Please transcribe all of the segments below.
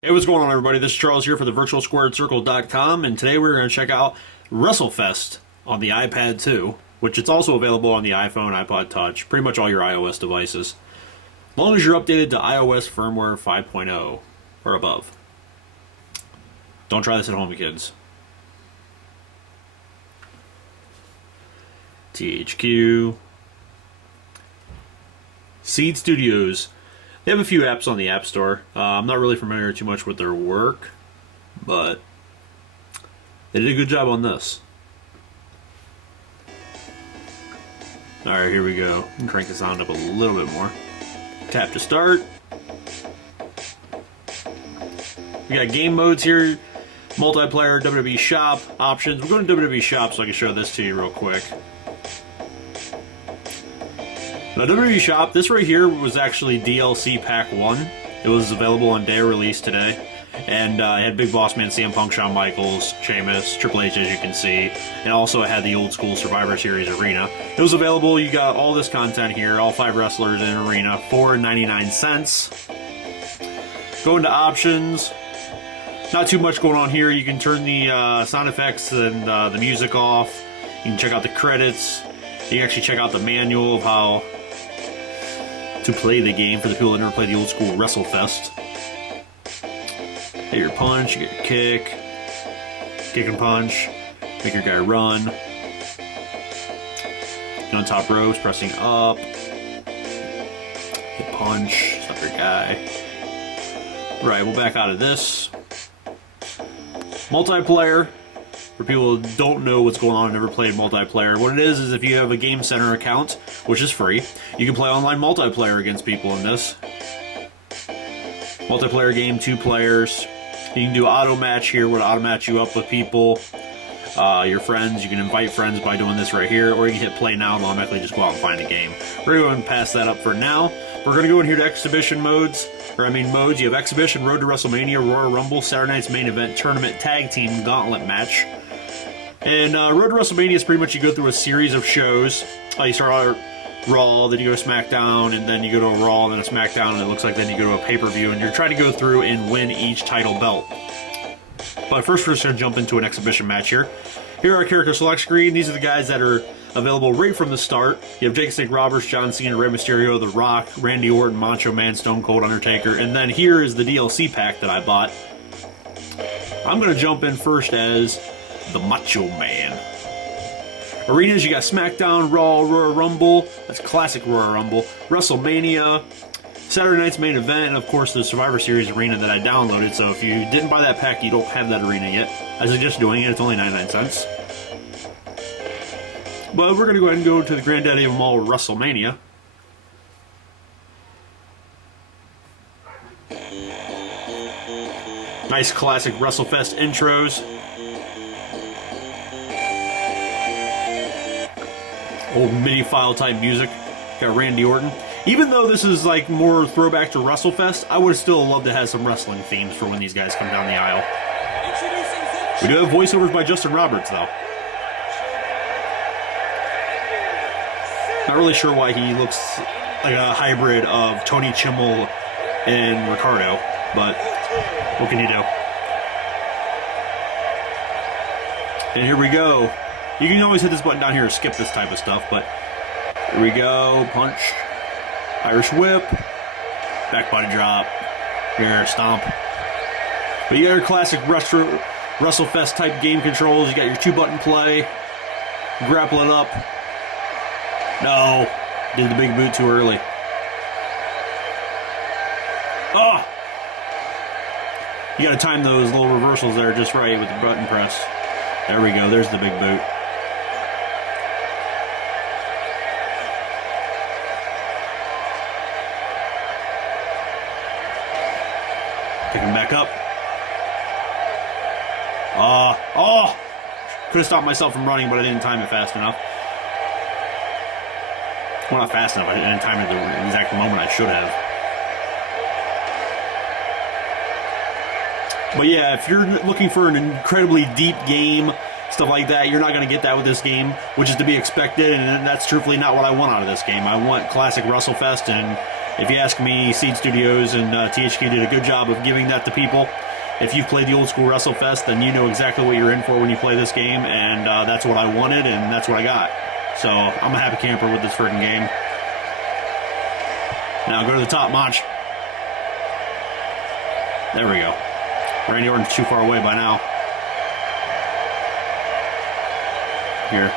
Hey, what's going on, everybody? This is Charles here for the virtualsquaredcircle.com, and today we're going to check out WrestleFest on the iPad 2, which it's also available on the iPhone, iPod Touch, pretty much all your iOS devices, as long as you're updated to iOS firmware 5.0 or above. Don't try this at home, kids. THQ. Seed Studios. They have a few apps on the App Store. I'm not really familiar too much with their work, but they did a good job on this. Alright, here we go. Crank the sound up a little bit more. Tap to start. We got game modes here. Multiplayer, WWE Shop, options. We're going to WWE Shop so I can show this to you real quick. Now, WWE Shop, this right here was actually DLC Pack 1. It was available on day of release today. And it had Big Boss Man, CM Punk, Shawn Michaels, Sheamus, Triple H, as you can see. And also it had the old school Survivor Series Arena. It was available. You got all this content here, all 5 wrestlers in Arena for 99 cents. Go into options. Not too much going on here. You can turn the sound effects and the music off. You can check out the credits. You can actually check out the manual of how to play the game for the people that never played the old school WrestleFest. Hit your punch, you get your kick and punch, make your guy run. Get on top ropes, pressing up. Hit punch, stop your guy. Right, we'll back out of this. Multiplayer. For people who don't know what's going on and never played multiplayer, what it is if you have a Game Center account, which is free, you can play online multiplayer against people in this. Multiplayer game, 2 players. You can do auto match here, would auto match you up with people, your friends. You can invite friends by doing this right here, or you can hit play now and automatically just go out and find a game. We're going to pass that up for now. We're going to go in here to exhibition modes. Modes. You have Exhibition, Road to WrestleMania, Royal Rumble, Saturday Night's Main Event, Tournament, Tag Team, Gauntlet Match. And Road to WrestleMania is pretty much you go through a series of shows. You start out Raw, then you go to SmackDown, and then you go to a Raw, and then a SmackDown, and it looks like then you go to a pay-per-view, and you're trying to go through and win each title belt. But first we're just going to jump into an exhibition match here. Here are our character select screen. These are the guys that are available right from the start. You have Jake Snake Roberts, John Cena, Rey Mysterio, The Rock, Randy Orton, Macho Man, Stone Cold, Undertaker, and then here is the DLC pack that I bought. I'm going to jump in first as the Macho Man. Arenas, you got SmackDown, Raw, Royal Rumble, that's classic Royal Rumble, WrestleMania, Saturday Night's Main Event, and of course the Survivor Series Arena that I downloaded, so if you didn't buy that pack, you don't have that arena yet. I suggest doing it, it's only 99 cents. But we're going to go ahead and go to the granddaddy of them all, WrestleMania. Nice classic WrestleFest intros. Old MIDI file type music. Got Randy Orton. Even though this is like more throwback to WrestleFest, I would still love to have some wrestling themes for when these guys come down the aisle. We do have voiceovers by Justin Roberts, though. Not really sure why he looks like a hybrid of Tony Chimmel and Ricardo, but what can you do? And here we go. You can always hit this button down here to skip this type of stuff, but here we go. Punch. Irish whip. Back body drop. Here, stomp. But you got your classic WrestleFest type game controls. You got your 2-button play. Grapple it up. No. Did the big boot too early. Oh! You got to time those little reversals there just right with the button press. There we go. There's the big boot. Pick him back up. Oh! Could have stopped myself from running, but I didn't time it fast enough. Well, not fast enough. I didn't time it at the exact moment I should have. But yeah, if you're looking for an incredibly deep game, stuff like that, you're not going to get that with this game, which is to be expected, and that's truthfully not what I want out of this game. I want classic WrestleFest, and If you ask me, Seed Studios and THQ did a good job of giving that to people. If you've played the old school WrestleFest, then you know exactly what you're in for when you play this game, and that's what I wanted, and that's what I got. So I'm a happy camper with this freaking game. Now go to the top, Mach. There we go. Randy Orton's too far away by now. Here.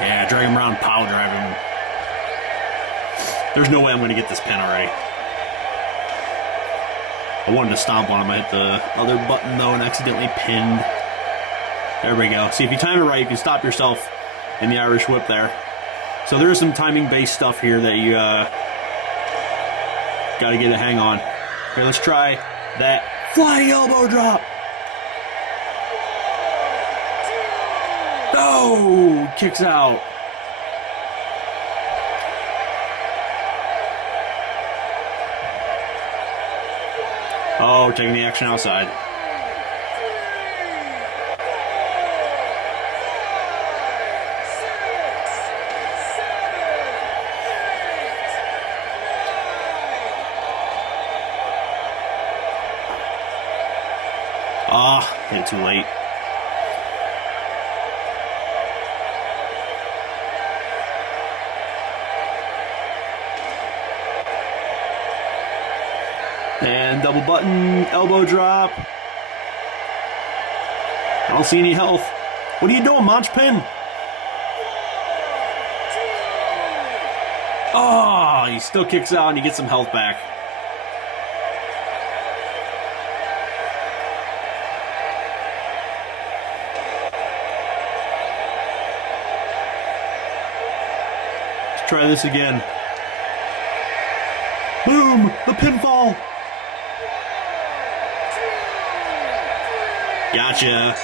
Yeah, drag him around, power drive him. There's no way I'm going to get this pin already. I wanted to stomp on him. I hit the other button, though, and accidentally pinned. There we go. See, if you time it right, you can stop yourself in the Irish whip there. So there is some timing-based stuff here that you got to get a hang on. Here, let's try that flying elbow drop. Oh, kicks out. Oh, taking the action outside. Ah, hit too late. And double button, elbow drop. I don't see any health. What are you doing, Mach Pin? Oh, he still kicks out and he gets some health back. Let's try this again. Boom! The pinfall! Gotcha.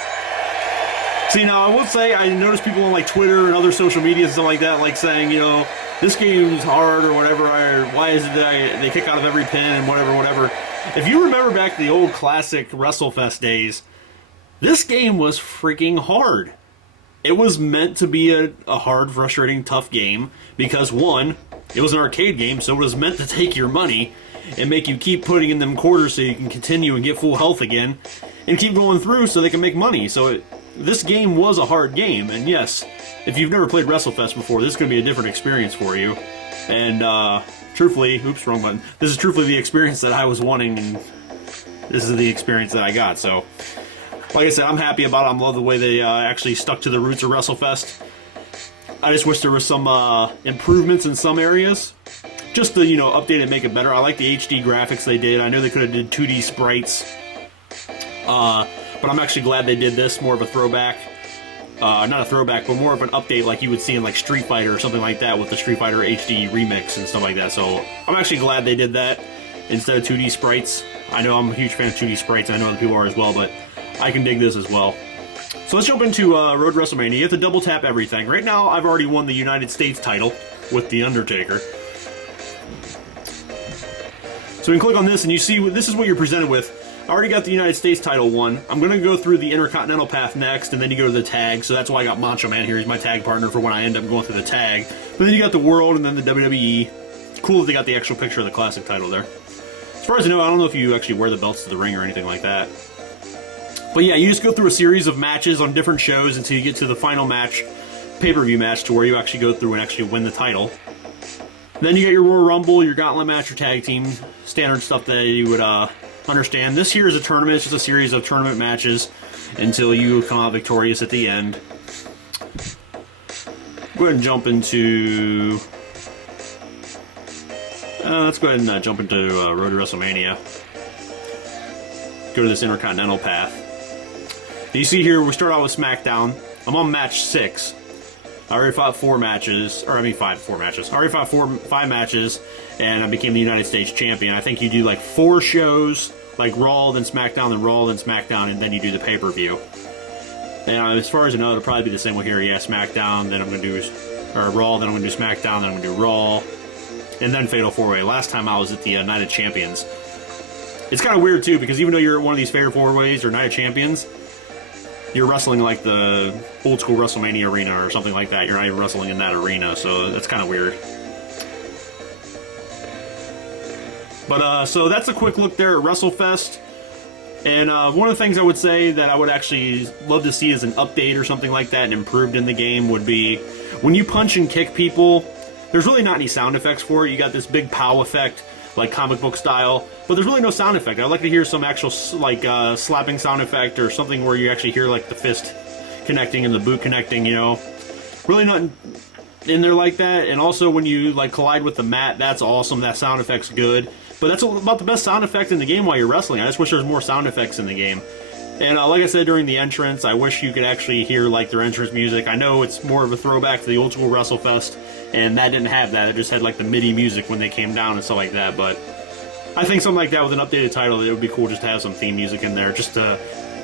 See, now I will say, I notice people on like Twitter and other social media and stuff like that, like saying, you know, this game's hard or whatever, or why is it that they kick out of every pin and whatever. If you remember back to the old classic WrestleFest days, this game was freaking hard. It was meant to be a hard, frustrating, tough game because, one, it was an arcade game, so it was meant to take your money and make you keep putting in them quarters so you can continue and get full health again and keep going through so they can make money. So this game was a hard game, and yes, if you've never played WrestleFest before, this is going to be a different experience for you. And truthfully, oops, wrong button. This is truthfully the experience that I was wanting, and this is the experience that I got. So, like I said, I'm happy about it. I love the way they actually stuck to the roots of WrestleFest. I just wish there was some improvements in some areas, just to, you know, update and make it better. I like the HD graphics they did. I know they could have did 2D sprites, but I'm actually glad they did this. More of a throwback, not a throwback, but more of an update like you would see in like Street Fighter or something like that with the Street Fighter HD remix and stuff like that. So I'm actually glad they did that instead of 2D sprites. I know I'm a huge fan of 2D sprites. I know other people are as well, but I can dig this as well. So let's jump into Road to WrestleMania. You have to double tap everything. Right now, I've already won the United States title with The Undertaker. So you can click on this and you see, this is what you're presented with. I already got the United States title won. I'm going to go through the Intercontinental path next, and then you go to the tag. So that's why I got Macho Man here. He's my tag partner for when I end up going through the tag. But then you got the World and then the WWE. Cool that they got the actual picture of the classic title there. As far as I know, I don't know if you actually wear the belts to the ring or anything like that. But yeah, you just go through a series of matches on different shows until you get to the final match, pay-per-view match, to where you actually go through and actually win the title. Then you get your Royal Rumble, your Gauntlet match, your tag team, standard stuff that you would understand. This here is a tournament. It's just a series of tournament matches until you come out victorious at the end. Go ahead and jump into... let's go ahead and jump into Road to WrestleMania. Go to this Intercontinental path. You see here, we start out with SmackDown. I'm on match 6. I already fought 4 matches, or I mean 4 matches. I already fought 5 matches, and I became the United States champion. I think you do like 4 shows, like Raw, then SmackDown, then Raw, then SmackDown, and then you do the pay-per-view. And as far as I know, it'll probably be the same way here. Yeah, SmackDown, then I'm going to do Raw, then I'm going to do SmackDown, then I'm going to do Raw, and then Fatal 4-Way. Last time I was at the United Champions. It's kind of weird, too, because even though you're at one of these Fatal 4-Ways or Night of Champions, you're wrestling like the old school WrestleMania arena or something like that. You're not even wrestling in that arena, so that's kind of weird. But so that's a quick look there at WrestleFest. And one of the things I would say that I would actually love to see as an update or something like that and improved in the game would be when you punch and kick people, there's really not any sound effects for it. You got this big pow effect, like comic book style, but there's really no sound effect. I'd like to hear some actual like slapping sound effect or something where you actually hear like the fist connecting and the boot connecting, you know. Really nothing in there like that. And also when you like collide with the mat, that's awesome. That sound effect's good. But that's about the best sound effect in the game while you're wrestling. I just wish there was more sound effects in the game. And like I said during the entrance, I wish you could actually hear like their entrance music. I know it's more of a throwback to the old school WrestleFest, and that didn't have that. It just had like the MIDI music when they came down and stuff like that. But I think something like that with an updated title, it would be cool just to have some theme music in there, just to,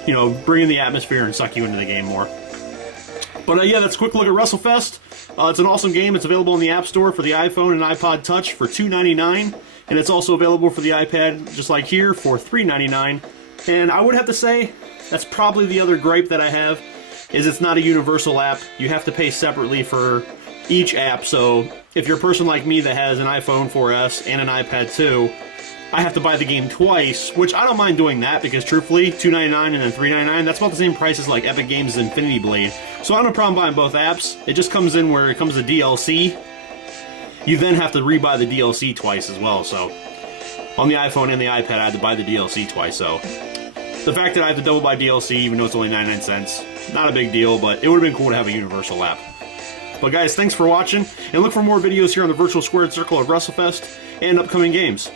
you know, bring in the atmosphere and suck you into the game more. But yeah, that's a quick look at WrestleFest. It's an awesome game. It's available in the App Store for the iPhone and iPod Touch for $2.99. And it's also available for the iPad, just like here, for $3.99. And I would have to say, that's probably the other gripe that I have, is it's not a universal app. You have to pay separately for each app. So if you're a person like me that has an iPhone 4S and an iPad 2, I have to buy the game twice, which I don't mind doing that because truthfully, $2.99 and then $3.99, that's about the same price as like Epic Games' Infinity Blade. So I don't have a problem buying both apps. It just comes in where it comes to DLC. You then have to rebuy the DLC twice as well. So on the iPhone and the iPad, I had to buy the DLC twice. So the fact that I have to double buy DLC, even though it's only 99 cents, not a big deal, but it would have been cool to have a universal app. But guys, thanks for watching, and look for more videos here on the virtual squared circle of WrestleFest and upcoming games.